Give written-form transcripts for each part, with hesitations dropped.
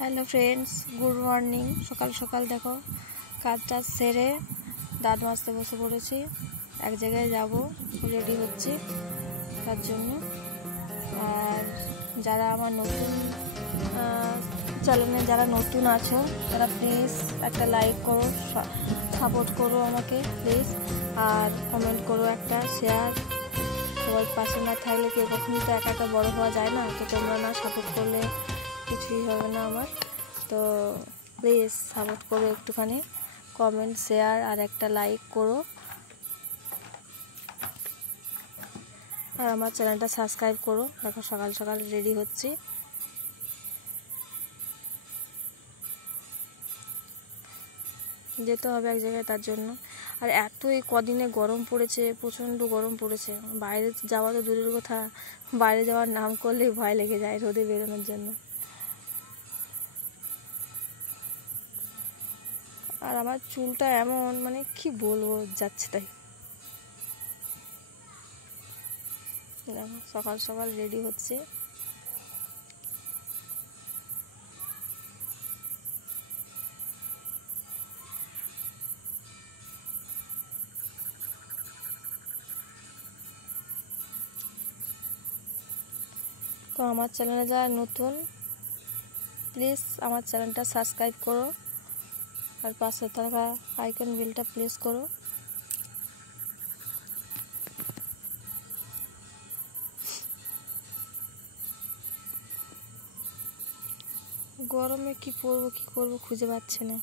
Hello friends, good morning. সকাল সকাল দেখো কাজটা সেরে দাঁত মাজতে বসে পড়েছি। এক জায়গায় যাব, রেডি হচ্ছি তার জন্য। আর যারা আমার নতুন চ্যানেলে যারা নতুন আছো তারা প্লিজ একটা লাইক করো, সাপোর্ট করো আমাকে প্লিজ, আর কমেন্ট করো, একটা শেয়ার। সবার পাশে না থাকলে কেউ কখনো তো একা একা বড়ো হওয়া যায় না, তো তোমরা না সাপোর্ট করলে কিছুই হবে না আমার। তো প্লিজ সাপোর্ট করো, একটুখানি কমেন্ট, শেয়ার আর একটা লাইক করো, আর আমার চ্যানেলটা সাবস্ক্রাইব করো। দেখো সকাল সকাল রেডি হচ্ছি। যেতে হবে এক জায়গায়, তার জন্য। আর এত এই কদিনে গরম পড়েছে, প্রচণ্ড গরম পড়েছে। বাইরে যাওয়া তো দূরের কথা, বাইরে যাওয়ার নাম করলেই ভয় লেগে যায় রোদে বেরোনোর জন্য। আর আমার চুলটা এমন, মানে কি বলবো, যাচ্ছে তাই। দেখো সকাল সকাল রেডি হচ্ছে। তো আমার চ্যানেলে যারা নতুন, প্লিজ আমার চ্যানেলটা সাবস্ক্রাইব করো, আর পাশে থাকা আইকন বেলটা প্রেস করো। গরমে কি করবো খুঁজে পাচ্ছি না।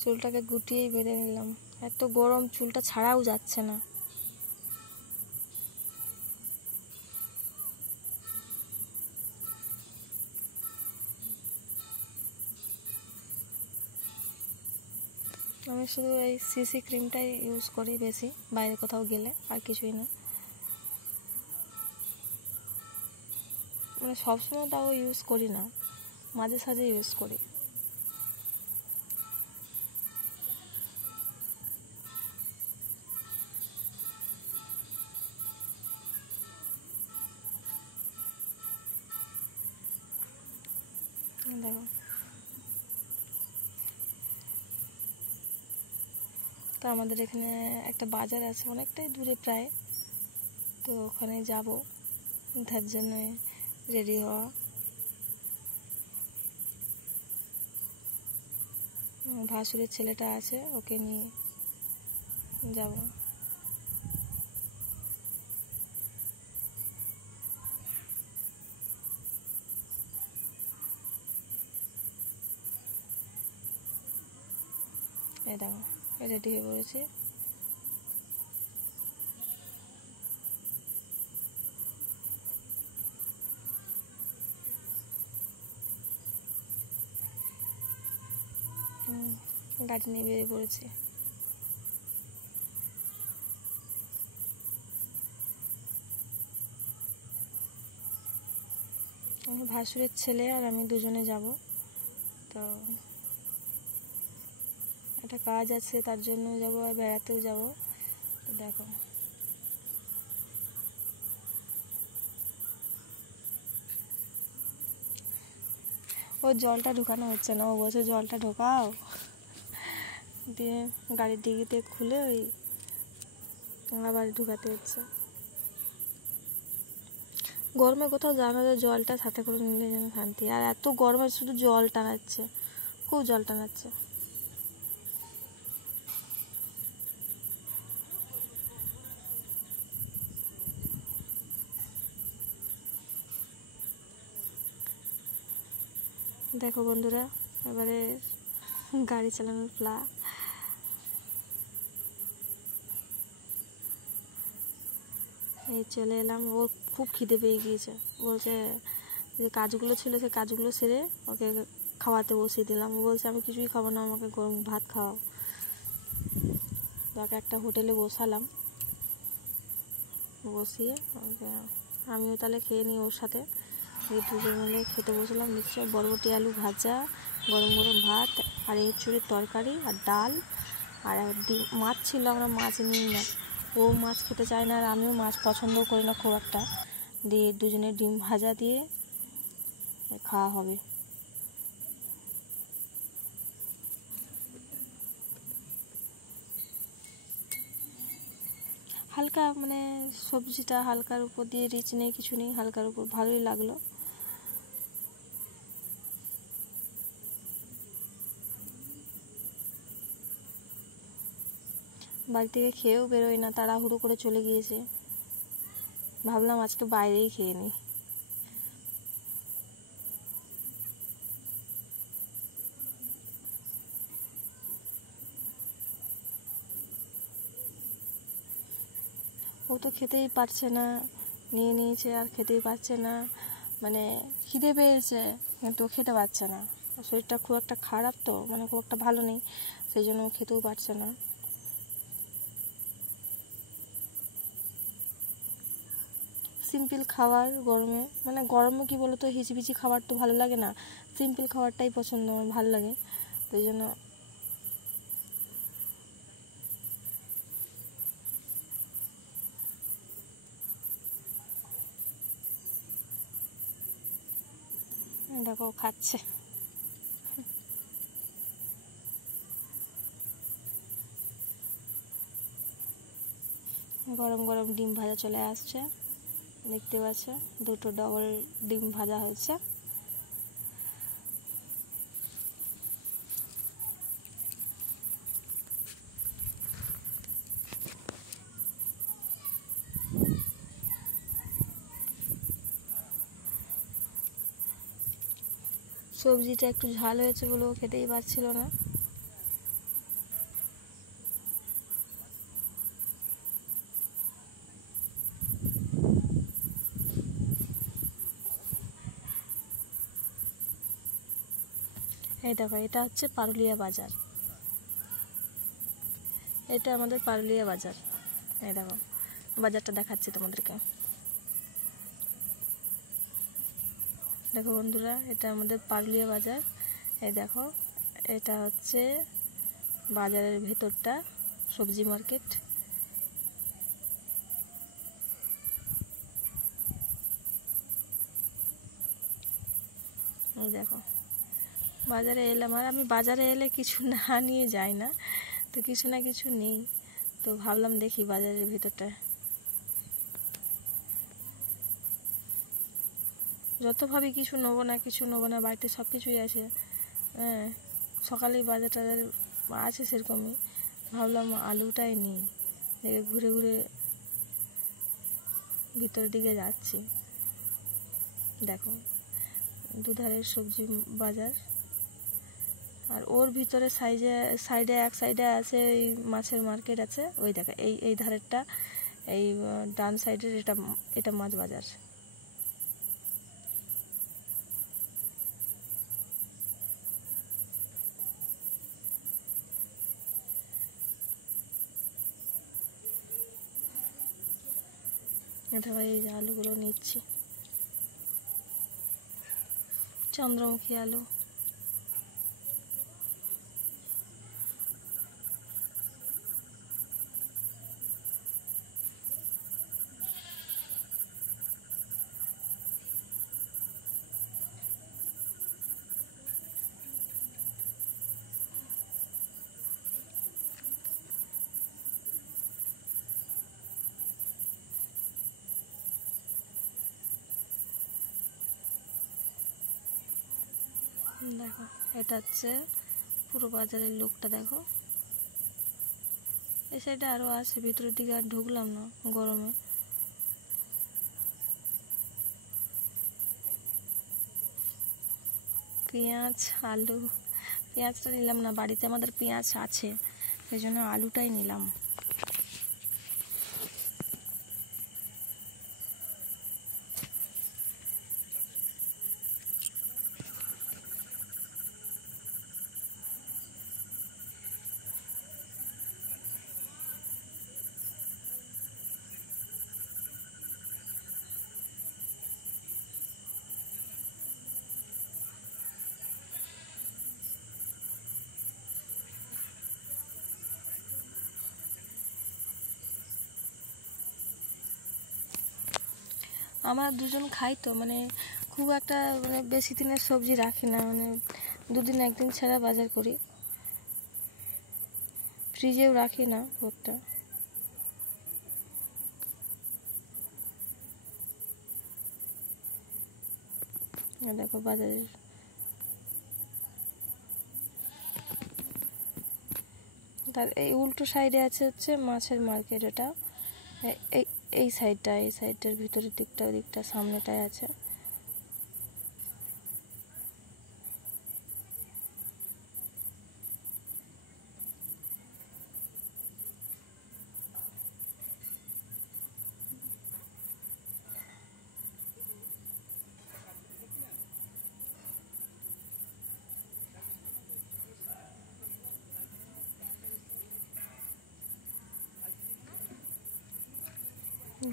চুলটাকে গুটিয়েই বেঁধে নিলাম, এত গরম চুলটা ছাড়াও যাচ্ছে না। আমি শুধু এই সিসি ক্রিমটাই ইউজ করি বেশি, বাইরে কোথাও গেলে, আর কিছুই না। মানে সবসময় তাও ইউজ করি না, মাঝে সাঝে ইউজ করি। দেখো তো আমাদের এখানে একটা বাজার আছে, অনেকটাই দূরে প্রায়, তো ওখানে যাব, তার জন্য রেডি হওয়া। ভাসুরের ছেলেটা আছে, ওকে নিয়ে যাব। এই দেখো রেডি হয়ে পড়েছি। গাড়ি নিয়ে বেরিয়ে পড়েছি। আমার ভাসুরের ছেলে আর আমি দুজনে যাব। তো একটা কাজ আছে, তার জন্য যাব, আর বেড়াতেও যাব। দেখো ও জলটা ঢোকানো হচ্ছে না, ও বলছে জলটা ঢোকাও, দিয়ে গাড়ির ডিগিতে খুলে ওই আবার ঢুকাতে হচ্ছে। গরমে কোথাও জানো যে জলটা সাথে করে নিলে যেন শান্তি, আর এত গরমে শুধু জল টানাচ্ছে, খুব জল টানাচ্ছে। দেখো বন্ধুরা, এবারে গাড়ি চালানোর প্লা। এই চলে এলাম, ওর খুব খিদে পেয়ে গিয়েছে, বলছে যে কাজগুলো ছিল সে কাজগুলো সেরে ওকে খাওয়াতে বসিয়ে দিলাম। ও বলছে আমি কিছুই খাবো না, আমাকে গরম ভাত খাওয়াও। তাকে একটা হোটেলে বসালাম, বসিয়ে আমিও তাহলে খেয়ে নিই ওর সাথে। এই দুজন মিলে খেতে বসলাম। নিশ্চয় বরবটি আলু ভাজা, গরম গরম ভাত, আর এঁচুড়ের তরকারি, আর ডাল, আর ডিম। মাছ ছিল, আমরা মাছ নিই না, ও মাছ খেতে চায় না, আর আমিও মাছ পছন্দ করি না খুব একটা। দিয়ে দুজনে ডিম ভাজা দিয়ে খাওয়া হবে। হালকা মানে সবজিটা হালকার উপর দিয়ে রিচ নেই, কিছু নেই, হালকার উপর ভালোই লাগলো। বাড়ি থেকে খেয়েও বেরোয় না, তাড়াহুড়ো করে চলে গিয়েছে। ভাবলাম আজকে বাইরেই খেয়ে নিই। ও তো খেতেই পারছে না, নিয়ে নিয়েছে আর খেতেই পারছে না, মানে খিদে পেয়েছে কিন্তু খেতে পারছে না। শরীরটা খুব একটা খারাপ, তো মানে খুব একটা ভালো নেই, সেই জন্য খেতেও পারছে না। সিম্পল খাবার গরমে, মানে গরমে কি বলতো, হিচিবিচি খাবার তো ভালো লাগে না, সিম্পল খাবারটাই পছন্দ, আমার ভালো লাগে, সেই জন্য দেখো খাচ্ছে। গরম গরম ডিম ভাজা চলে আসছে, দেখতে পাচ্ছ, দুটো ডবল ডিম ভাজা হয়েছে। সবজিটা একটু ঝাল হয়েছে বলে ও খেতেই পারছিল না। এই দেখো, এটা হচ্ছে পারুলিয়া বাজার, এটা আমাদের পারুলিয়া বাজার। এই দেখো বাজারটা দেখাচ্ছি তোমাদেরকে। দেখো বন্ধুরা, এটা আমাদের পারুলিয়া বাজার। এই দেখো, এটা হচ্ছে বাজারের ভেতরটা, সবজি মার্কেট। এই দেখো, বাজারে এলাম, আর আমি বাজারে এলে কিছু না নিয়ে যাই না, তো কিছু না কিছু নেই, তো ভাবলাম দেখি বাজারের ভিতরটা। যত ভাবি কিছু নেবো না, কিছু নেবো না, বাড়িতে সব কিছুই আছে। হ্যাঁ, সকালেই বাজার টাজার আছে সেরকমই, ভাবলাম আলুটাই নিই, দেখে ঘুরে ঘুরে ভিতরের দিকে যাচ্ছি। দেখো দুধারের সবজি বাজার, আর ওর ভিতরে সাইডে এক সাইডে আছে এই মাছের মার্কেট আছে। ওই দেখো, এই ধারেরটা, এই ডান সাইডের এটা মাছ বাজার। দেখো এই যে আলুগুলো নিচ্ছি, চন্দ্রমুখী আলু। দেখো এটা হচ্ছে পুরো বাজারের লোকটা। দেখো এই সাইডে আরও আছে, ভিতরের দিকে আর ঢুকলাম না গরমে। পেঁয়াজ, আলু, পেঁয়াজটা নিলাম না, বাড়িতে আমাদের পেঁয়াজ আছে, সেই জন্য আলুটাই নিলাম। আমরা দুজন খাই, তো মানে খুব একটা মানে বেশি দিনের সবজি রাখি না, মানে দুদিন একদিন ছাড়া বাজার করি, ফ্রিজেও রাখি না ভোরটা। দেখো বাজারের তার এই উল্টো সাইডে আছে হচ্ছে মাছের মার্কেট। এটা এই সাইডটার ভিতরের দিকটা, ওই দিকটা সামনেটায় আছে।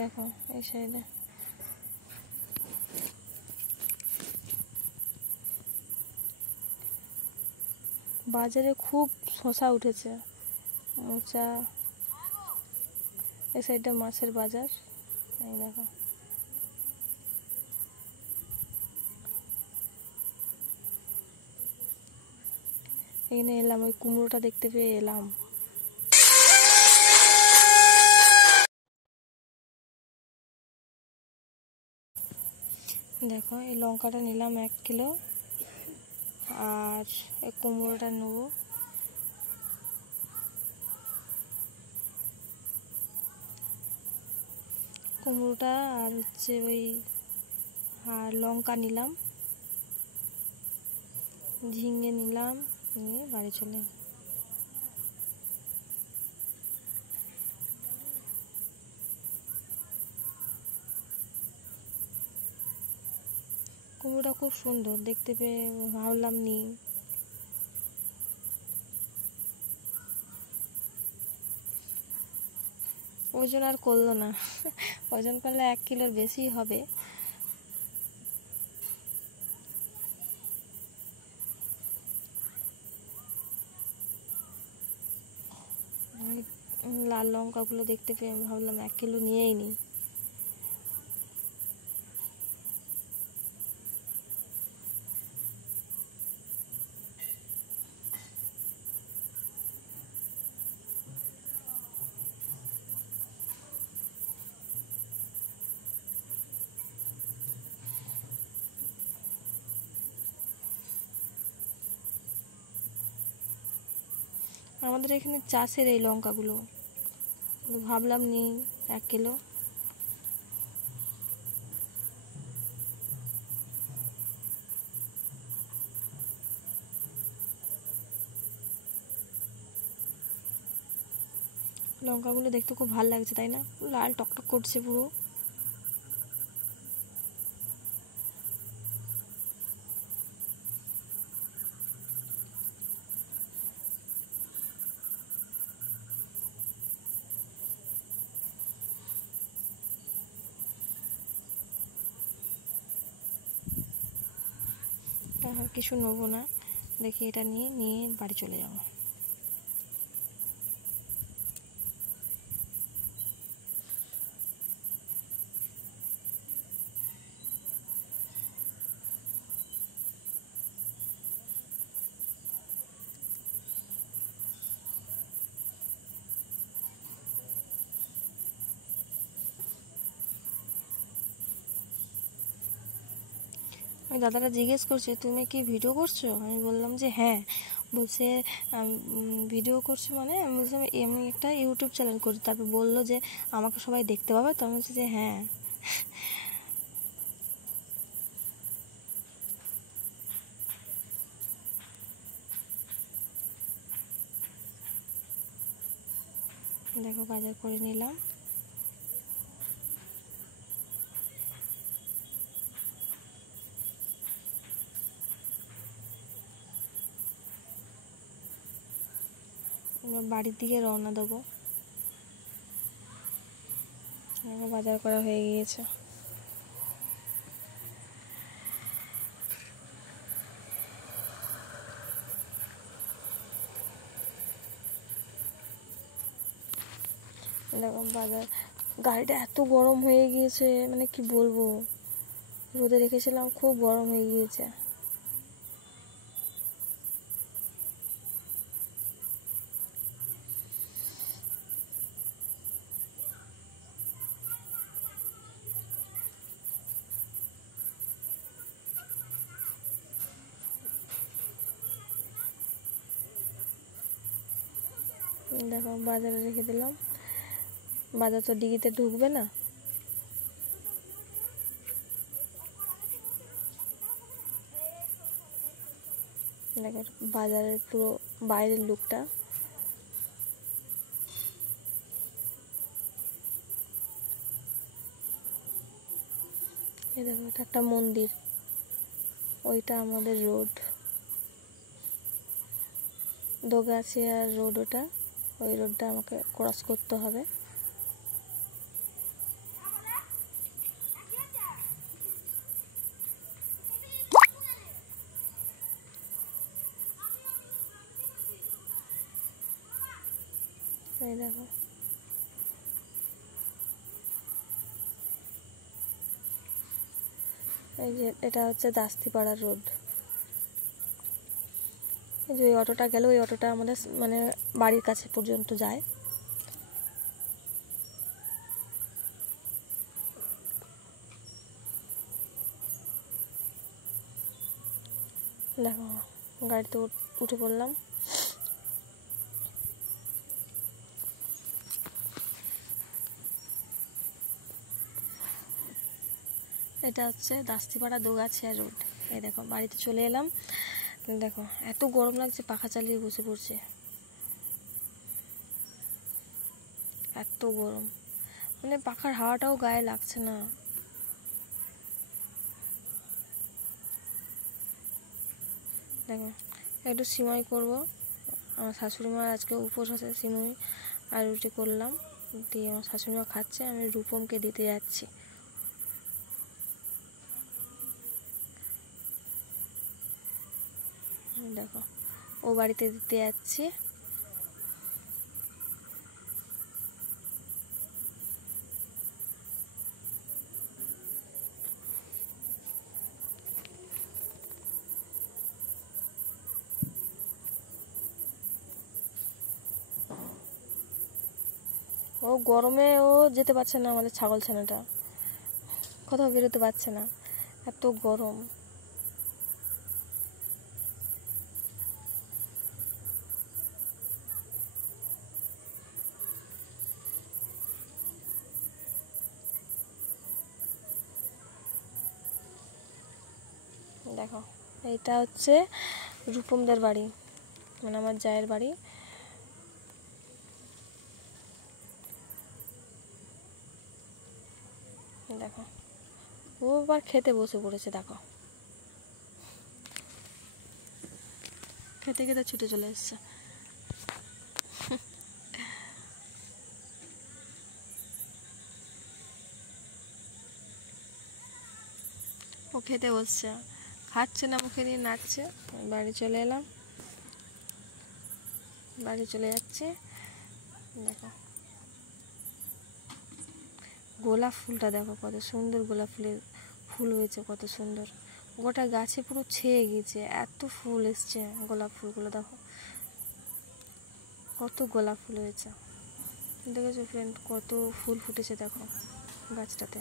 দেখো এই সাইডে বাজারে খুব শসা উঠেছে, মোচা। এই সাইডটা মাছের বাজার। এই দেখো এখানে এলাম, ওই কুমড়োটা দেখতে পেয়ে এলাম। দেখো এই লঙ্কাটা নিলাম 1 কিলো, আর এই কুমড়োটা নেব। কুমড়োটা আর হচ্ছে ওই আর লঙ্কা নিলাম, ঝিঙে নিলাম, নিয়ে বাড়ি চলে। কুমড়োটা খুব সুন্দর দেখতে পেয়ে ভাবলাম নি। ওজন আর করলো না, ওজন করলে 1 কিলোর বেশি হবে। লাল লঙ্কাগুলো দেখতে পেয়ে ভাবলাম 1 কিলো নিয়েই নিই। আমাদের এখানে চাষের এই লঙ্কাগুলো, ভাবলাম নিই 1 কিলো। লঙ্কাগুলো দেখতে খুব ভালো লাগছে, তাই না? লাল টকটক করছে পুরো। আর কিছু নেবো না, দেখি এটা নিয়ে বাড়ি চলে যাবো। ওই দাদাটা জিজ্ঞেস করছে তুমি কি ভিডিও করছো? আমি বললাম যে হ্যাঁ। বলছে ভিডিও করছো মানে? আমি বলছিলাম আমি একটা ইউটিউব চ্যানেল করি। তারপর বললো যে আমাকে সবাই দেখতে পাবে, তো আমি বলছি যে হ্যাঁ। দেখো বাজার করে নিলাম। এবার বাড়ির দিকে রওনা দেবো। বাজার করা হয়ে গিয়েছে। দেখো বাজার, গাড়িটা এত গরম হয়ে গিয়েছে মানে কি বলবো, রোদে রেখেছিলাম, খুব গরম হয়ে গিয়েছে। দেখো বাজারে রেখে দিলাম, বাজার তো ডিগিতে ঢুকবে না। দেখো বাজারের পুরো বাইরের লুকটা। এই দেখো এটা একটা মন্দির, ওইটা আমাদের রোড, দোগাছিয়া রোড ওটা, ওই রোডটা আমাকে ক্রস করতে হবে। এই দেখো এই যে এটা হচ্ছে দাস্তিপাড়া রোড। এই যে ওই অটোটা গেল, ওই অটোটা আমাদের মানে বাড়ির কাছে পর্যন্ত যায়। দেখো গাড়িতে উঠে পড়লাম। এটা হচ্ছে দাস্তিপাড়া দোগাছিয়া রোড। এই দেখো বাড়িতে চলে এলাম। দেখো এত গরম লাগছে, পাখা চালিয়ে বসে পড়ছে, এত গরম, মানে পাখার হাওয়াটাও গায়ে লাগছে না। দেখো একটু সিমাই করব, আমার শাশুড়ি মা আজকে উপোস আছে, সিমাই আর রুটি করলাম, দিয়ে আমার শাশুড়ি মা খাচ্ছে, আমি রূপমকে দিতে যাচ্ছি। দেখো ও বাড়িতে দিতে যাচ্ছি। ও গরমে ও যেতে পারছে না, আমাদের ছাগল ছানাটা কোথাও বেরোতে পারছে না, এত গরম। দেখো এইটা হচ্ছে রূপমদের বাড়ি, মানে আমার জায়ের বাড়ি। দেখো ও আবার খেতে বসে পড়েছে, দেখো খেতে খেতে ছুটে চলে এসছে। ও খেতে বসছে, খাচ্ছে না, মুখে নিয়ে নাচছে। বাড়ি চলে এলাম, বাড়ি চলে যাচ্ছে। দেখো গোলাপ ফুলটা দেখো কত সুন্দর, গোলাপ ফুলের ফুল হয়েছে কত সুন্দর, গোটা গাছে পুরো ছেয়ে গেছে, এত ফুল এসছে। গোলাপ ফুলগুলো দেখো কত গোলাপ ফুল হয়েছে, দেখেছো ফ্রেন্ড, কত ফুল ফুটেছে দেখো গাছটাতে।